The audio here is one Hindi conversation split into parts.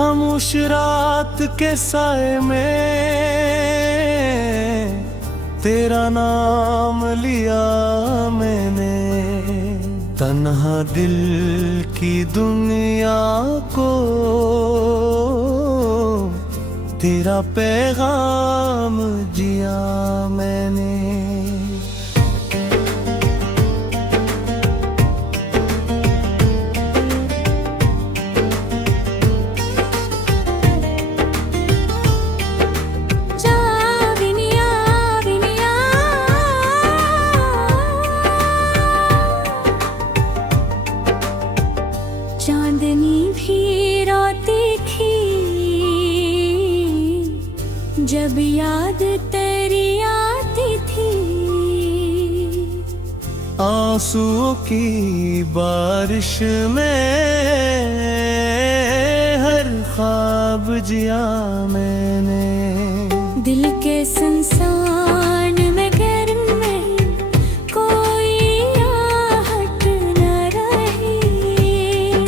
खामोश रात के साए में तेरा नाम लिया मैंने। तन्हा दिल की दुनिया को तेरा पैगाम दिया मैंने। चांदनी भी रोती थी जब याद तेरी आती थी। आंसुओं की बारिश में हर ख्वाब जिया मैंने। दिल के सुनसान में घर में कोई आहट न रही।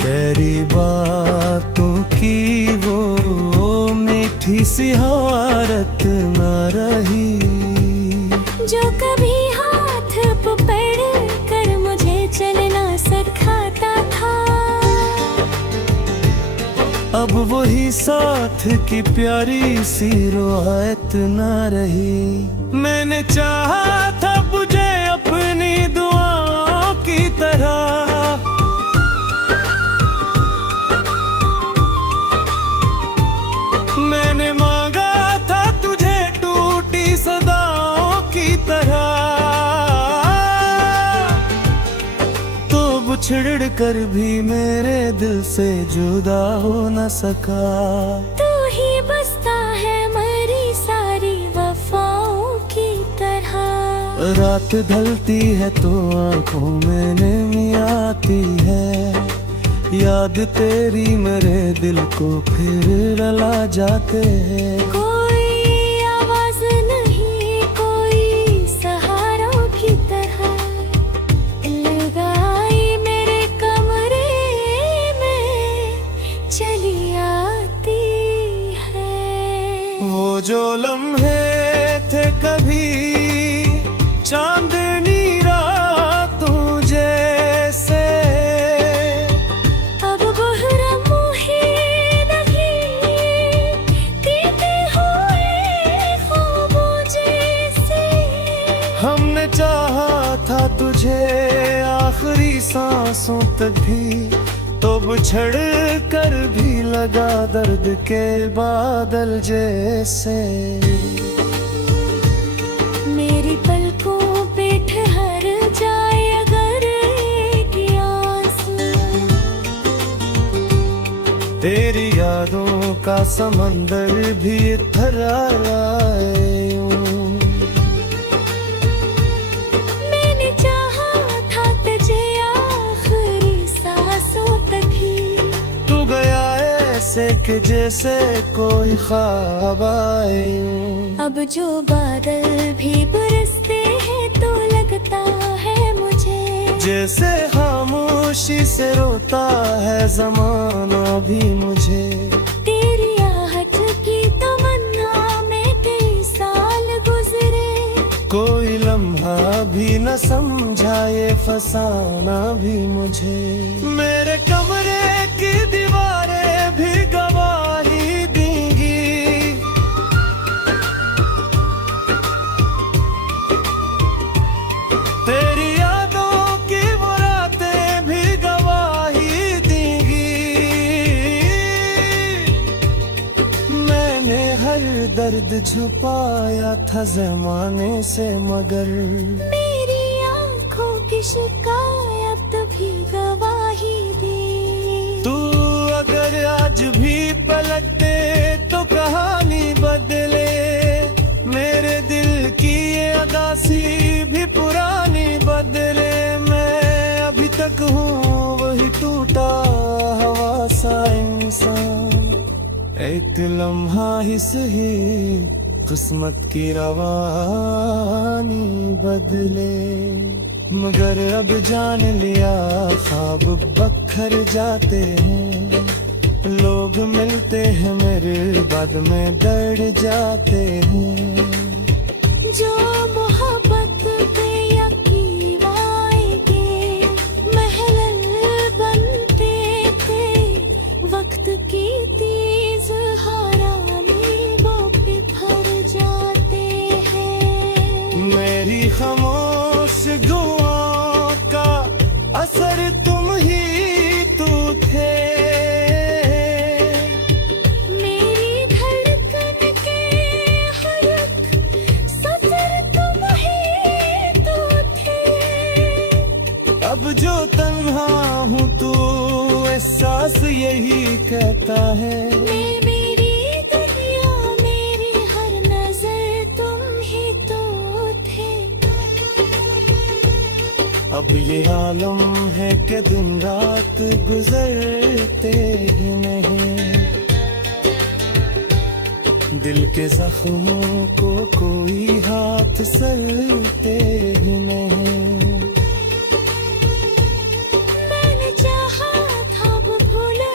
तेरी बातों की वो मीठी सी हवारत न रही। जो कभी हाथ पकड़ कर मुझे चलना सिखाता था, अब वही साथ की प्यारी सी रोहायत न रही। मैंने चाहा था तुझे अपनी दुआओं की तरह, मैंने मांगा था तुझे टूटी सदाओं की तरह। तो बिछड़ कर भी मेरे दिल से जुदा हो न सका। तू ही बसता है मेरी सारी वफाओं की तरह। रात ढलती है तो आंखों में नींद आती है। याद तेरी मेरे दिल को फिर रुला जाते हैं। कोई आवाज नहीं, कोई सहारा की तरह लगाई मेरे कमरे में चली आती है। वो जो लम्हे थे कभी चांदनी रातों जैसे, हमने चाहा था तुझे आखिरी सांसों तक भी। तो बिछड़ कर भी लगा दर्द के बादल जैसे। मेरी पलकों पे ठहर जाए अगर एक आंसू, तेरी यादों का समंदर भी इधर आए यूं। ऐसे कि जैसे कोई ख्वाब आए। अब जो बादल भी बरसते हैं तो लगता है मुझे जैसे खामोशी से रोता है जमाना भी मुझे। तेरी आहट की तमन्ना में कई साल गुजरे। कोई लम्हा भी न समझा ये फसाना भी मुझे। मेरे कमरे की दीवारें भी गवाही देंगी, तेरी यादों की वो रातें भी गवाही देंगी। मैंने हर दर्द छुपाया था ज़माने से मगर मेरी आंखों की शिकायत भी गवाही दी। तू अगर आज भी पलटे तो कहानी बदले। मेरे दिल की ये अदासी भी पुरानी बदले। मैं अभी तक हूँ वही टूटा हवा सा इंसान। एक लम्हा ही सही किस्मत की रवानी बदले। मगर अब जान लिया ख्वाब बखर जाते हैं। लोग मिलते हैं मेरे बाद में डर जाते हैं। जो मोहब्बत पे यकीन आएंगे महल बनते थे, वक्त की तेज हराने वो बिखर जाते हैं। मेरी खामोश दुआओं का असर तुम ही तो थे। मेरी धड़कन के हर सफर तुम ही तो थे। अब जो तन्हा हूँ तू एहसास यही कहता है। मेरी दुनिया मेरी हर नजर तुम ही तो थे। अब ये आलम है कि दिन रात गुजरते ही नहीं, दिल के जख्मों को कोई हाथ सलते ही नहीं। मैंने चाहा था वो भूला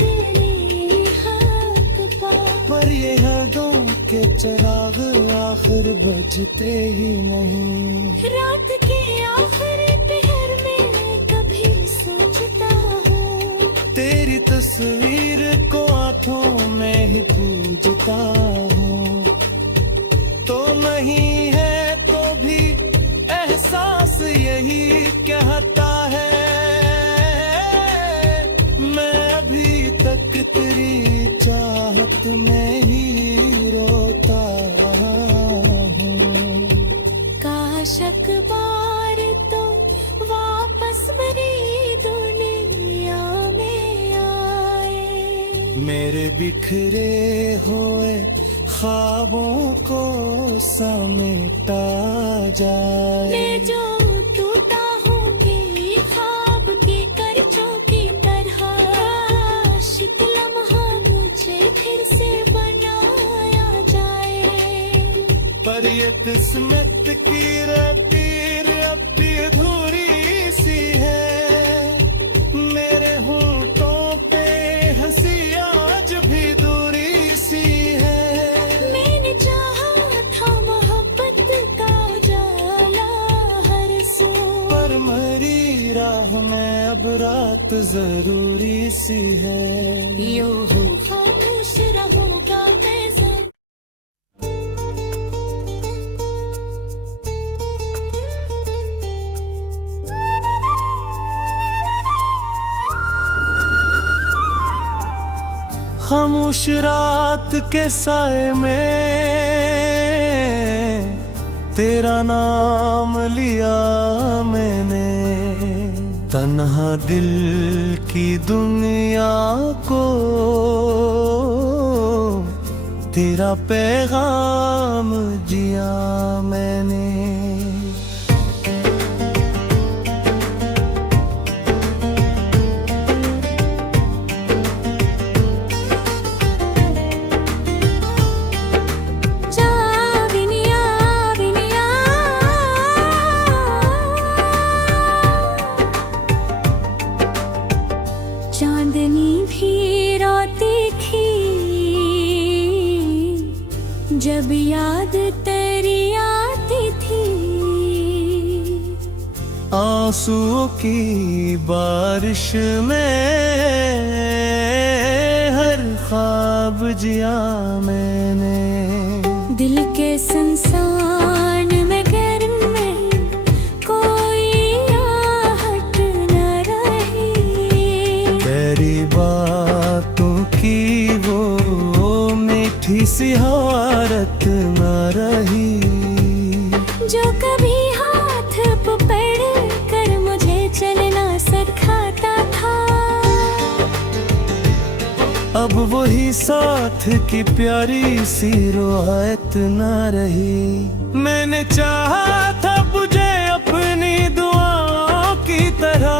तेरे हक पा, पर ये हदों के चिराग आखिर बजते ही नहीं। रात के आखिरी पहर में कभी सोचता हूँ, तेरी तस्वीर को आंखों में ही पूजता हूँ। तो नहीं है तो भी एहसास यही कहता है। मैं अभी तक तेरी चाहत में ही रोता हूँ। काश अखबार तो वापस मेरी दुनिया में आए। मेरे बिखरे हुए ख्वाबों को समेटा जाए। मैं जो टूटा हूँ कि ख्वाब के करचों की तरह, आशिक लम्हा मुझे फिर से बनाया जाए। पर ये किस्मत की लकीर अब भी अधूरी सी है। मेरे होठों पे हंसी आज भी दूरी सी है। मैंने चाहा था मोहब्बत का उजाला हर सू, पर मरी राह में अब रात जरूरी सी है। यूं हो खामोश रहोगा मैं खामोश रात के साए में तेरा नाम लिया मैंने। तन्हा दिल की दुनिया को तेरा पैगाम दिया मैंने। चांदनी भी रोती थी जब याद तेरी आती थी। आंसुओं की बारिश में हर ख्वाब जिया मैंने। दिल के संसान में घर में कोई आहट न रही। तेरी बातों की वो मीठी सी हवारत न रही। जो कभी हाथ पकड़ कर मुझे चलना सिखाता था, अब वही साथ की प्यारी सी रुआयत न रही। मैंने चाहा था मुझे अपनी दुआओं की तरह,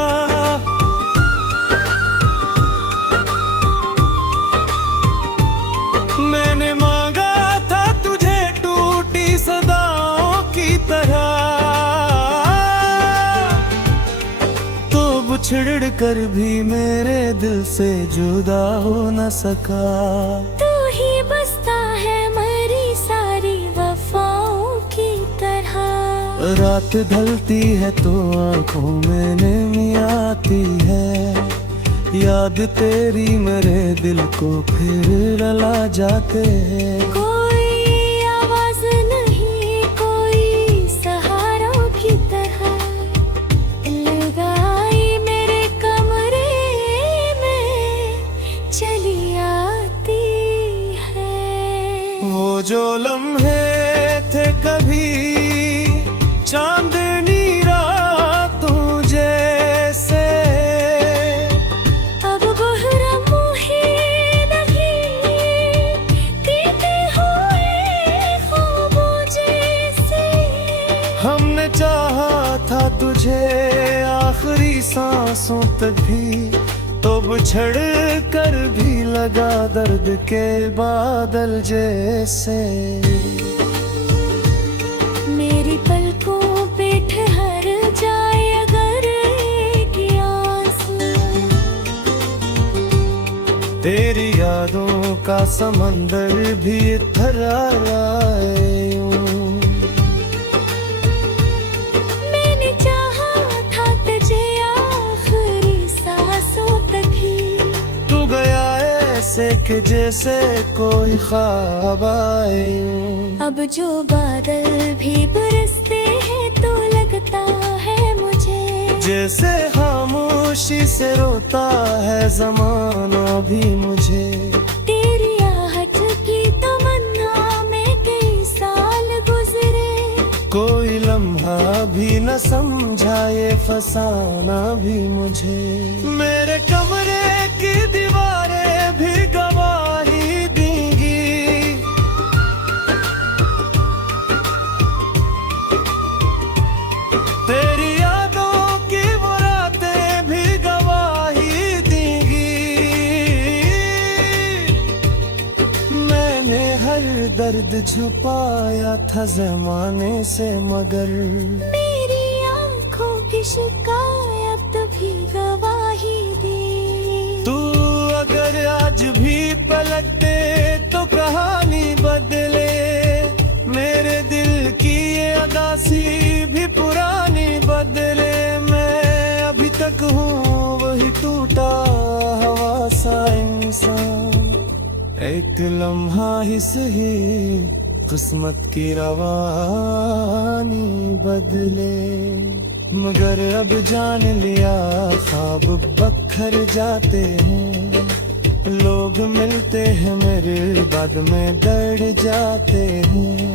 मैंने मांगा था तुझे टूटी सदाओं की तरह। तो बिछड़ कर भी मेरे दिल से जुदा हो न सका। तू ही बसता है मरी सारी वफाओं की तरह। रात ढलती है तो आंखों में नींद आती है, याद तेरी मेरे दिल को फिर रुला जाते हैं। कोई आवाज नहीं, कोई सहारा की तरह लगाई मेरे कमरे में चली आती है। वो जो लम्हे थे कभी चांदनी रातों जैसे, अब बहरम ही नहीं बीते हुए ख्वाबों जैसे। हमने चाहा था तुझे आखिरी सांसों तक भी, तो बिछड़ कर भी लगा दर्द के बादल जैसे। मेरी पलकों पे ठहर जाए अगर एक आंसू, तेरी यादों का समंदर भी थरा यूं। मैंने चाहा था तुझे आखिरी सांसों तक ही, तू गया ऐसे कि जैसे कोई ख्वाब आए यूं। अब जो बादल भी बरसते हैं तो लगता है मुझे जैसे खामोशी से रोता है जमाना भी मुझे। तेरी आहट की तमन्ना में कई साल गुजरे, कोई लम्हा भी न समझा ये फसाना भी मुझे। मेरे कमरे की दीवारें भी गवाही देंगी, तेरी यादों की वो रातें भी गवाही देंगी। मैंने हर दर्द छुपाया था ज़माने से, मगर मेरी आंखों की शिकायत भी गवाही दी। तू अगर आज भी पलटते तो कहानी बदले, मेरे दिल की ये अदासी भी पुरानी बदले। मैं अभी तक हूँ वही टूटा हवा सा इंसान, एक लम्हा ही सही किस्मत की रवानी बदले। मगर अब जान लिया ख्वाब बखर जाते हैं, लोग मिलते हैं मेरे बाद में दर्द जाते हैं।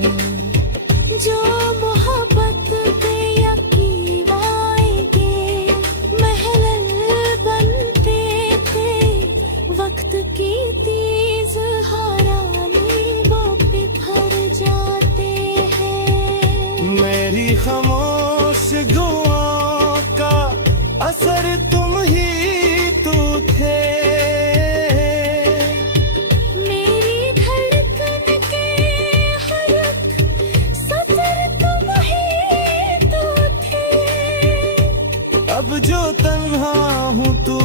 जो मोहब्बत पे यकीन आएंगे महल बनते थे, वक्त की तेज हरानी वो बिखर जाते हैं। मेरी खामोश दुआओं का असर तुम ही तो थे, मेरी धड़कन के हर एक सफर तुम ही तो थे। अब जो तन्हा हूँ तू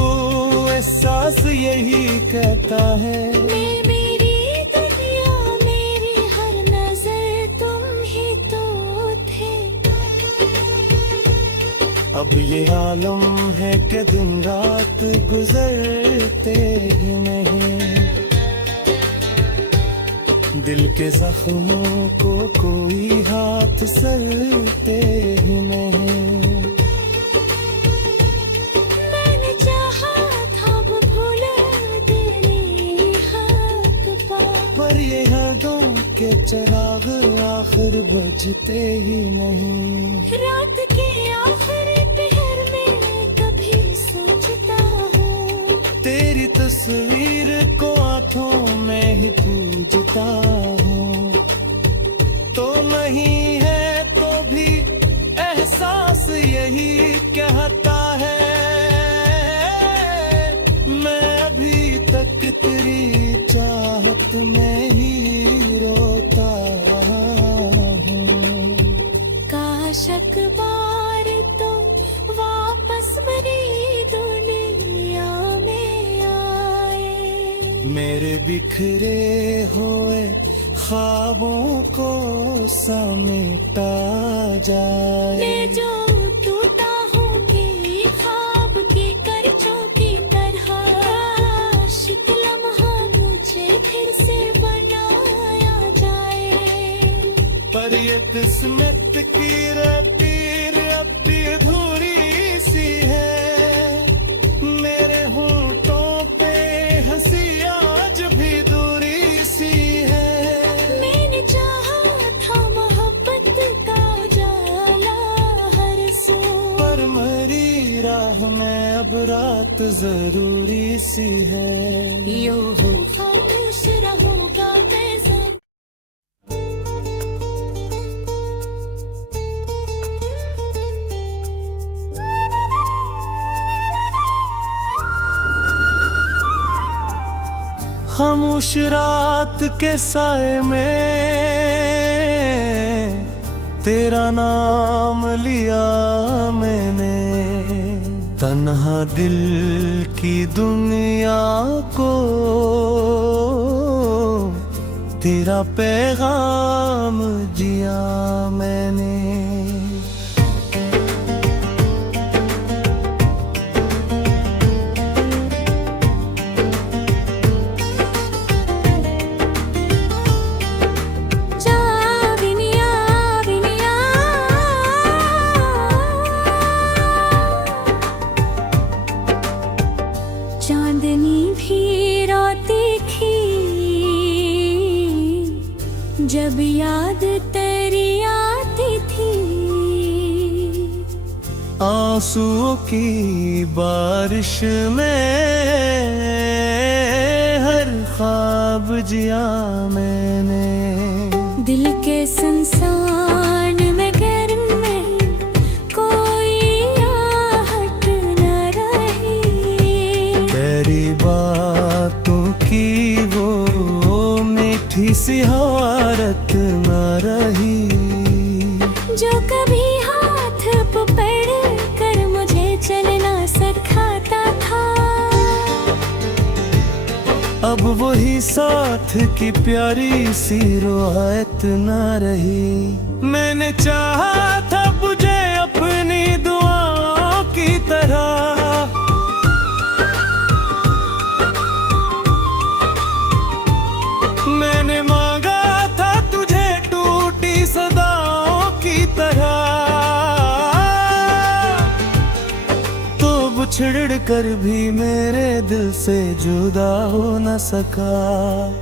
एहसास यही कहता है। मेरी दुनिया मेरी हर नजर तुम ही तो थे। अब ये आलम है कि दिन रात गुजरते ही नहीं, दिल के जख्मों को कोई हाथ सलते ही नहीं। मैंने चाहा था वो भुला तेरे हाथ पा, पर ये यादों के चिराग आखिर बुझते ही नहीं। रात के आखिरी पहर में कभी सोचता हूँ, तेरी तस्वीर को आंखों में ही पूजता हूँ। तो नहीं है तो भी एहसास यही कहता है, मैं अभी तक तेरी चाहत में ही रोता हूँ। काश अखबार तो वापस मेरी बिखरे हुए ख्वाबों को समेटा जाए। मैं जो टूटा हूँ कि ख्वाब के करचों की तरह, आशिक लम्हा मुझे फिर से बनाया जाए। पर ये किस्मत की लकीर अब भी अधूरी सी है, मेरे होंठों पे हंसी आज भी दूरी सी है। मैंने चाहा था मोहब्बत का उजाला हर सू, पर मरी राह में अब रात जरूरी सी है। यूं हो खामोश रहोगा मैं खामोश रात के साए में तेरा नाम लिया मैंने, तन्हा दिल की दुनिया को तेरा पैगाम दिया मैंने। चांदनी भी रोती थी जब याद तेरी आती थी। आंसुओं की बारिश में हर ख्वाब जिया मैंने। दिल के संसान में घर में कोई आहट न रही, तेरी बातों की वो मीठी सी हवारत न रही, जो कभी हाथ पकड़ कर मुझे चलना सिखाता था। अब वही साथ की प्यारी सी रुआयत न रही। मैंने चाहा था मुझे अपनी दुआओं की तरह, मैंने मांगा था तुझे टूटी सदाओं की तरह, तो बिछड़ कर भी मेरे दिल से जुदा हो न सका।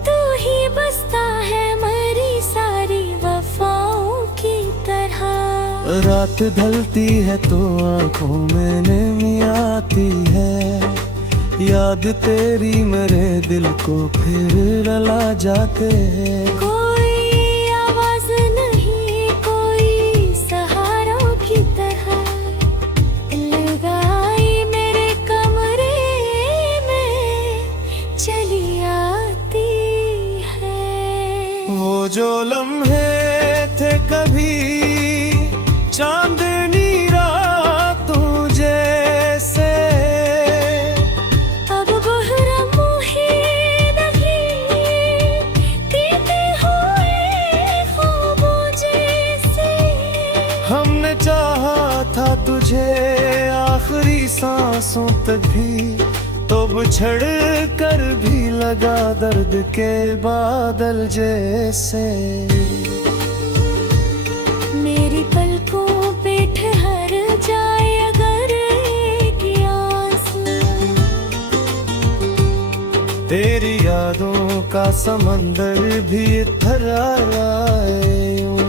तू ही बसता है मरी सारी वफाओं की तरह। रात ढलती है तो आंखों में नींद आती है, याद तेरी मेरे दिल को फिर रुला जाते हैं। कोई आवाज नहीं, कोई सहारों की तरह लगाई मेरे कमरे में चली आती है। वो जो लम्हे थे कभी चांदनी रातों जैसे, अब बहरम ही नहीं तीते हुए ख्वाबों जैसे। हमने चाहा था तुझे आखिरी सांसों तक भी, तो बिछड़ कर भी लगा दर्द के बादल जैसे। मेरी पलकों पे ठहर जाए अगर एक आंसू, तेरी यादों का समंदर भी थरा यूं।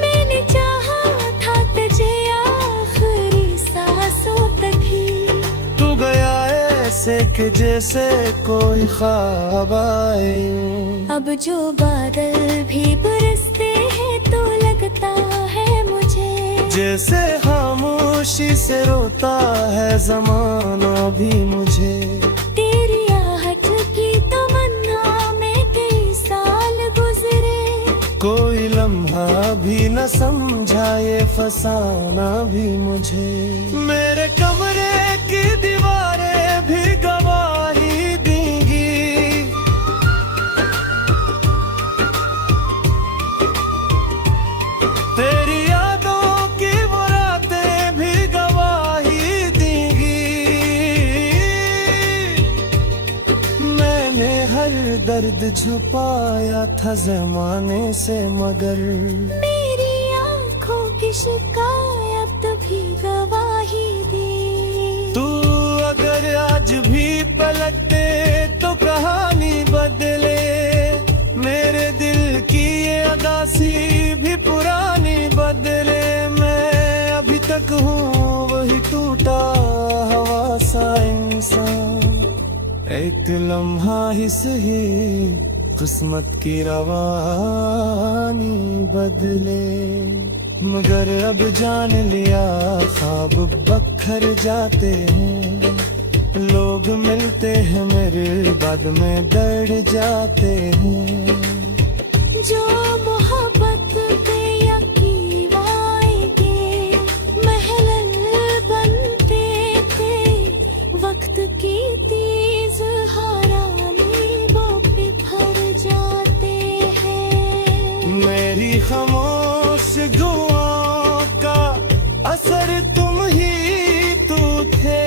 मैंने चाहा था तुझे आखिरी सांसों तक ही, तू गया ऐसे कि जैसे कोई ख्वाब आए यूं। अब जो बादल भी बरसते हैं तो लगता है मुझे जैसे खामोशी से रोता है जमाना भी मुझे। तेरी आहट की तमन्ना में कई साल गुजरे, कोई लम्हा भी न समझा ये फसाना भी मुझे। मेरे कमरे की दीवारें भी गवाही देंगी, तेरी यादों की वो रातें भी गवाही देंगी। मैंने हर दर्द छुपाया था ज़माने से, मगर मेरी आंखों की शिकायत भी गवाही दी। तू अगर आज भी पलटे तो कहानी बदले, मेरे दिल की ये अदासी भी पुरानी बदले। मैं अभी तक हूँ वही टूटा हुआ सा इंसान, एक लम्हा ही सही किस्मत की रवानी बदले। मगर अब जान लिया ख्वाब बखर जाते हैं, लोग मिलते हैं मेरे बाद में दर्द जाते हैं। जो मोहब्बत पे यकीन आएंगे, महल बनते थे वक्त की तेज हरानी वो बिखर जाते हैं। मेरी खामोश दुआओं का असर तुम ही तो थे,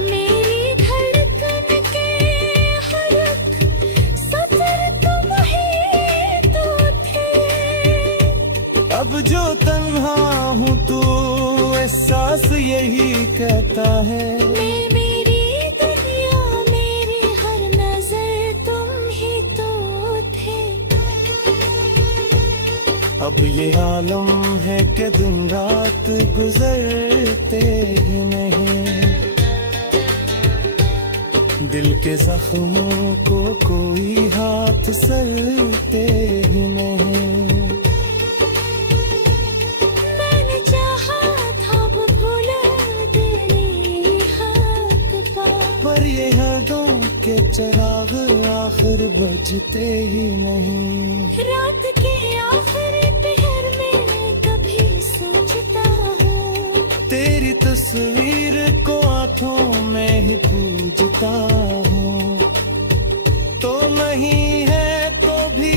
मेरी धड़कन के हर सतर तुम ही तो थे। अब जो तन्हा हूँ तू एहसास यही कहता है। मेरी दुनिया मेरी हर नजर तुम ही तो थे। अब ये आलम है कि दिन रात गुजरते ही नहीं, दिल के जख्मों को कोई हाथ सलते ही नहीं। मैंने चाहा था वो भुला तेरे हाथ पा, पर ये हदों के चिराग आखिर बुझते ही नहीं। रात के आखिरी पहर में कभी सोचता हूँ, तेरी तस्वीर को आंखों में ही पूजता हूँ। तो नहीं है तो भी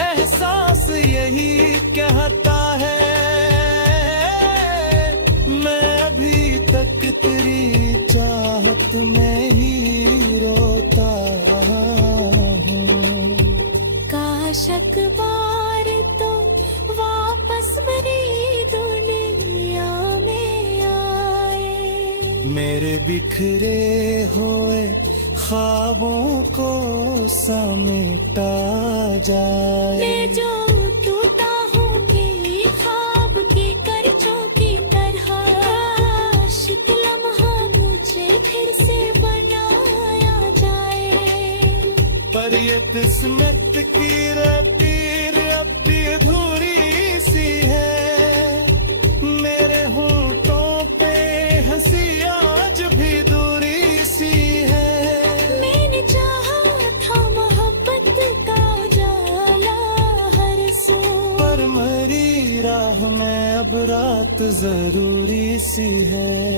एहसास यही कहता है, मैं अभी तक तेरी चाहत में ही रोता हूँ। काश अखबार तो वापस मेरी दुनिया में आए। मेरे बिखरे हुए ख्वाबों को समेटा जाए। मैं जो टूटा हूँ कि ख्वाब के करचों की तरह, आशिक लम्हा मुझे फिर से बनाया जाए। पर ये किस्मत की लकीर अब भी अधूरी सी है, मेरे होठों पे हंसी आज भी दूरी सी है। मैंने चाहा था मोहब्बत का उजाला हर सू, पर मरी राह में अब रात जरूरी सी है।